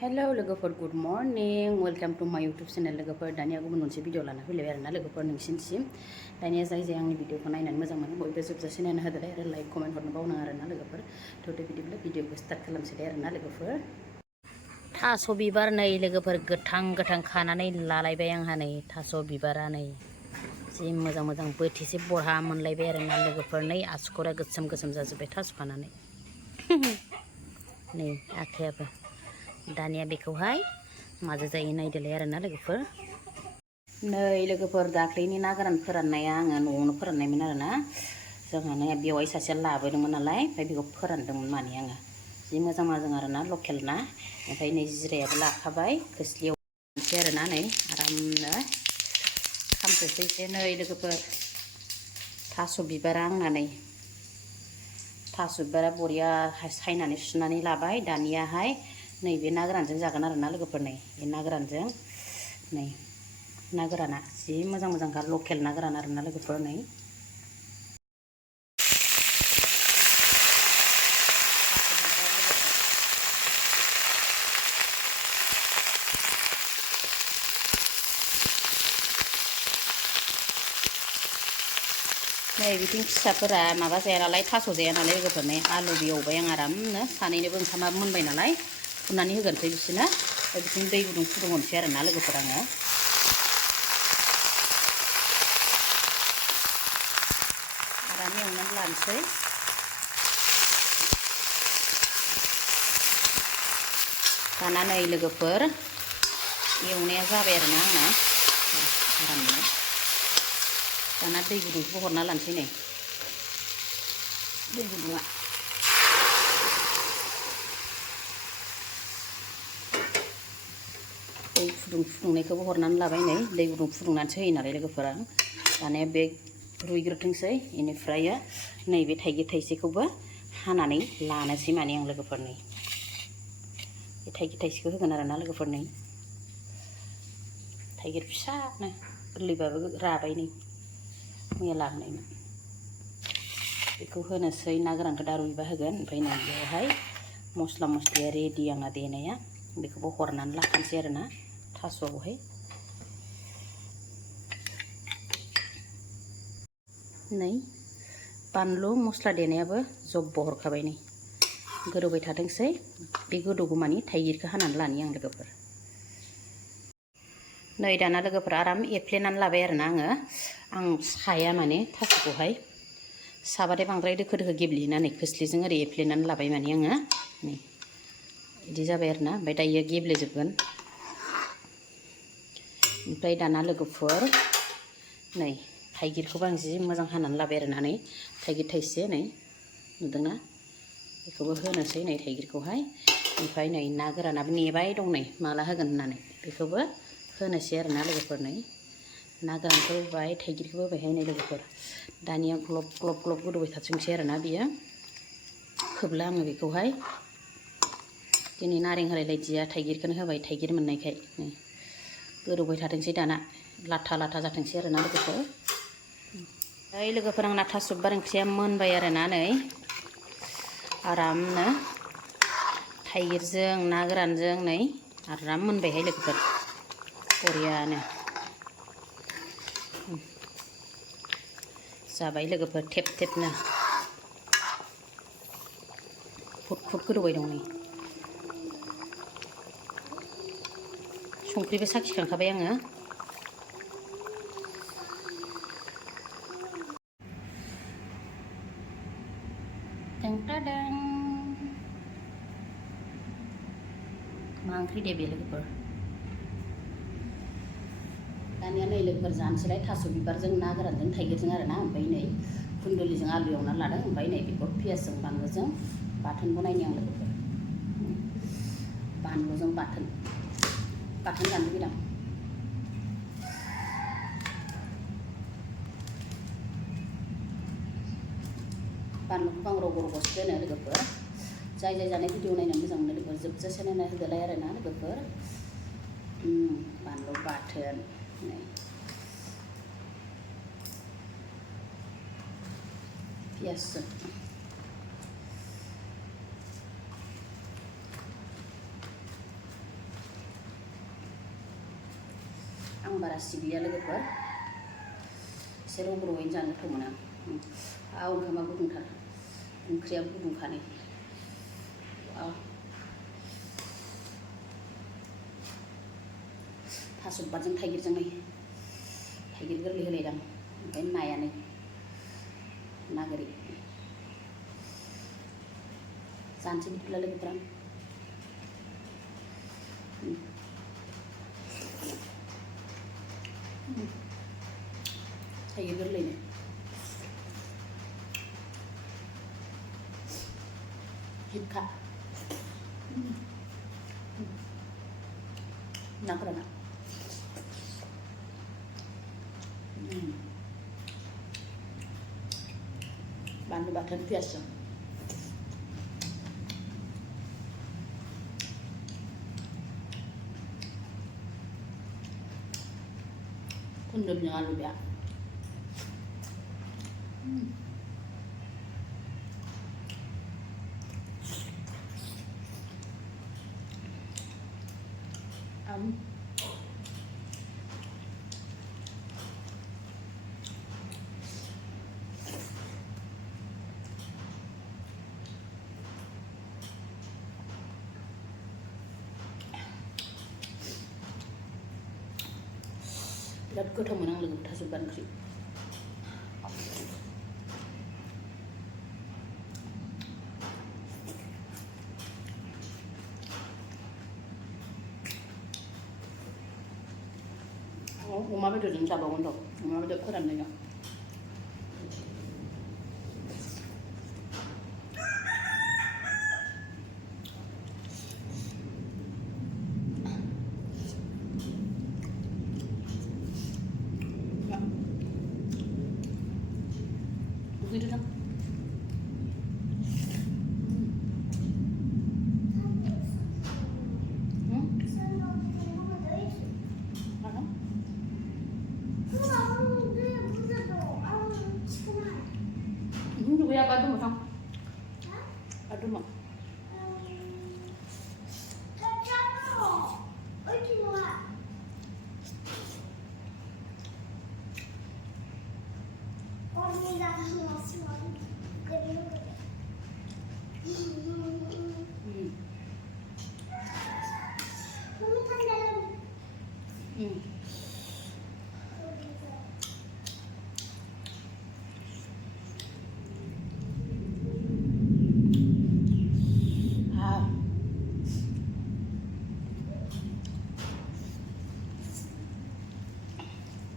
Hello लोगोफोर good morning welcome to माय YouTube channel लोगोफोर दानिया गुबुन मोनसे भिडिअ लाना फैलायबाय आरोना लोगोफोर नोंसिनिसिम दानिया जाय आंनि भिडिअखौ नायनानै मोजां मोनो बयबो जोबजासे नायना होदोलाय आरो लाइक कमेन्ट हरनो बावनाङा आरोना लोगोफोर थ' बिदिब्ला भिडिअखौ स्टार्ट खालामसै आरोना लोगोफोर थास' बिबार नै लोगोफोर गोथां गोथां खानानै लालायबाय आंहा नै थास' बिबारा नै जि मोजां मोजां बोथिसे बरहा मोनलायबाय आरोना लोगोफोर नै आसुगुरा गोसोम गोसोम जाजोब्बाय थास' खानानै नै आखायाबो दानिया बेखौहाय माजों जायो नायदोलाय आरोना लोगोफोर नै लोगोफोर दाख्लैनि ना गोरान फोराननाया आङो न'आवनो फोराननायमोन आरोना जोंहानो बेवाइ सासेया लाबोदोंमोन नालाय ओमफ्राय बेखौ फोरानदोंमोन माने आङो जि मोजां मोजां आरोना लकेल ना ओमफ्राय नै जिरायाबो लाखाबाय खोस्लियाव मोनसे आरोना नै आरामनो खामथोसै नै लोगोफोर थास' बिबारा आंना नै थास' बिबारा बरिया सायनानै सुनानै लाबाय दानियाहाय नैबे ना गोरानजों जागोन आरोना लोगोफोर नै बे ना गोरानजों नै ना गोराना जि मोजां मोजांखा लकेल ना गोरान आरोना लोगोफोर नै नै बिथिं फिसाफोरा माबा जाया नालाय थास' जाया नालाय लोगोफोर नै आलु एवबाय आं आरामनो सानैनोबो ओंखामा मोनबाय नालाय खुरनानै होगोनसै बिसोरनो ओमफ्राय बिथिं दै गुदुं फुदुंहरनोसै आरोना लोगोफोर आङो आराम एवनानै लानोसै दाना नै लोगोफोर एवनाया जाबाय आरोना आंना आरामनो दाना दै गुदुंखौ हरना लानोसै नै दै गुदुङा दै फुदुंनायखौबो हरनानै लाबाय नै दै गुदुं फुदुंनानैसो होयो नालाय लोगोफोरा दानिया बे रुइग्रोथोंसै बेनिफ्राय नैबे थाइगिर थाइसेखौबो हानानै लानोसै माने आं लोगोफोर नै बे थाइगिर थाइसेखौ होगोन आरोना लोगोफोर नै थाइगिर फिसानो गोरलैबाबो राबाय नै मैया लाबोनायमोन बेखौ होनोसै ना गोरानखौ दा रुइबा होगोन ओमफ्राय नै बेवहाय मस्ला मस्लिया रेडि आंना देनाया बेखौबो हरनानै लाखानोसै आरोना थास'आवहाय नै बानलु मस्ला देनायाबो जब्ब' हरखाबाय नै गोदौबाय थाथोंसै बे गोदौगौमानि थाइगिरखौ हानानै लानि आं लोगोफोर नै दाना लोगोफोर आराम एफ्लेनानै लाबाय आरोना आं साया माने थास'खौहाय साबाथाय बांद्राय दोखो दोखो गेब्लेनानै खोस्लिजों ओरै एफ्लेनानै लाबाय माने आङो नै बिदि जाबाय आरोना ओमफ्राय दायो गेब्लेजोबगोन ओमफ्राय दाना लोगोफोर नै थाइगिरखौबो आं जि मोजां हानानै लाबाय आरोना नै थाइगिर थाइसे नै नुदोंना बेखौबो होनोसै नै थाइगिरखौहाय ओमफ्राय नै ना गोरानाबो नेबाय दं नै माला होगोन होननानै बेखौबो होनोसै आरोना लोगोफोर नै ना गोरानखौ होबाय थाइगिरखौबो होबायहाय नै लोगोफोर दानिया ग्लब ग्लब ग्लब गोदौबाय थाथोंसै आरोना बियो खोबला आङो बेखौहाय दिनै नारें होलायलायदिया थाइगिरखौनो होबाय थाइगिर मोननायखाय नै गोदौबाय थाथोंसै दाना लाथा लाथा जाथोंसै आरोना लोगोफोर ओइ लोगोफोर आंना थास' बिबार ओंख्रिया मोनबाय आरोना नै आरामनो थाइगिरजों ना गोरानजों नै आराम मोनबायहाय लोगोफोर बरियानो जाबाय लोगोफोर थेब थेबनो फुट फुट गोदौबाय दं नै संख्रिबो साखिखांखाबाय आङो टेंटाडें मा ओंख्रि दे बे लोगोफोर दानिया नै लोगोफोर जानोसैलाय थास' बिबारजों ना गोरानजों थाइगिरजों आरोना ओमफ्राय नै कुन्दुलिजों आलु एवनानै लादों ओमफ्राय नै बेखौ पियासजों बानलुजों बाथोन बनायनि आं लोगोफोर बानलुजों बाथोन जानो लुगैदों बानलुखौ आं रग' रग'सो दोनो लोगोफोर जाय जानाय भिडिअ नायनो मोजां मोनो लोगोफोर जोबजासे नायना होदोलाय आरोना लोगोफोर बानलु बाथोन नै पियासजों आं बारा सिग्लिया लोगोफोर एसे रग-रगैनो जानो गोथाव मोनो आं ओंखामा गुदुंथार ओंख्रिया गुदुंखानो थास' बिबारजों थाइगिरजों थाइगिर गोरलै होलायदां ओमफ्राय नायानो ना गोरि जानोसै बिदिब्ला लोगोफोरा थाइगिर गोरलैनो हिटखा ना गोराना बानलु बाथोन पियासजों खुन्दुबजों आलु बेया बिराद गोथाव मोनो आं लोगो थास' बिबार ओंख्रि अमा बेदरजों जाबावगोन र' अमा बेदर फोराननाया दुगैदो थां duguya ba dum tang adum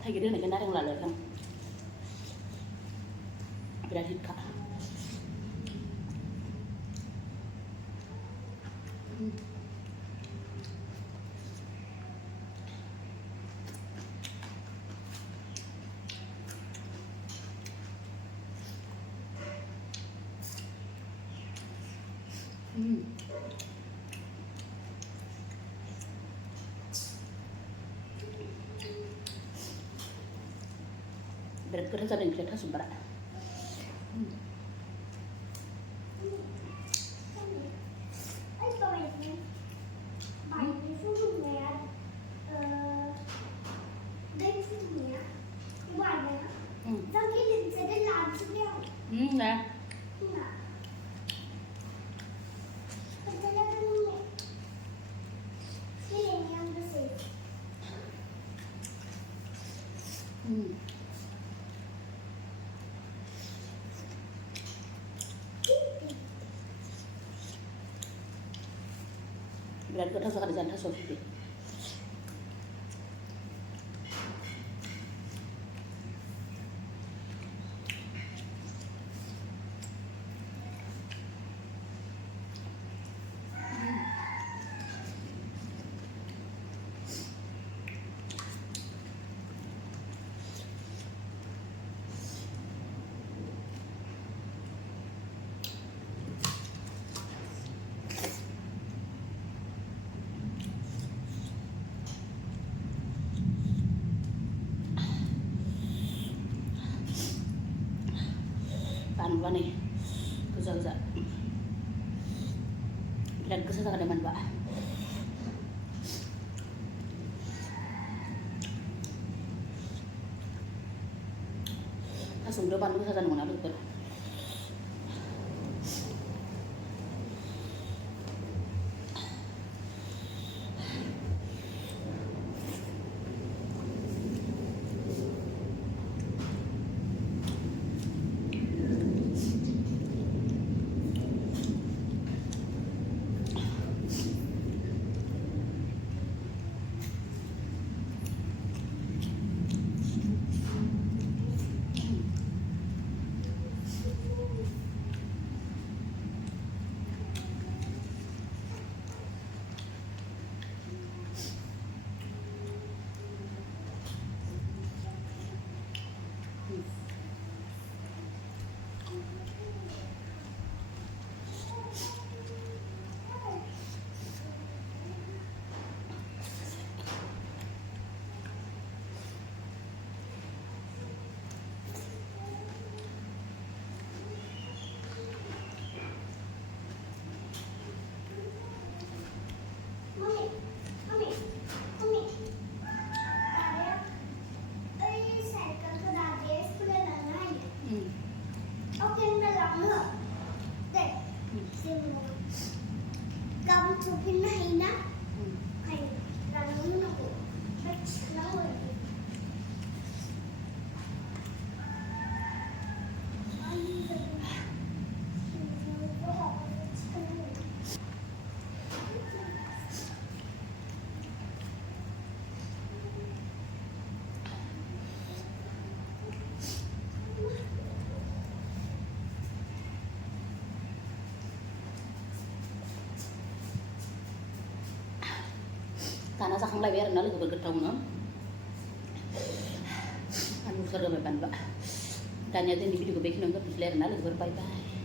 थाइगिर होनायखौ नारें लालाय kan birat hitka birat goथाव जादों ओंख्रिया थास' बिबारा nè birat goथाव जाखादों जानो थास' बिबार बानलुआ नै गोजा गोजा बिराद गोसा जाखादों बानलुआ थास'जों बानलु गोसा जानांगौ ना लोगोफोर दाना जाखांलायबाय आरोना लोगोफोर गोथावनो आलु सोर होबाय बानलुआ दानिया दिनै भिडिअखौ बेखिनियावनो दोनथ'सैलाय आरोना लोगोफोर बाय बाय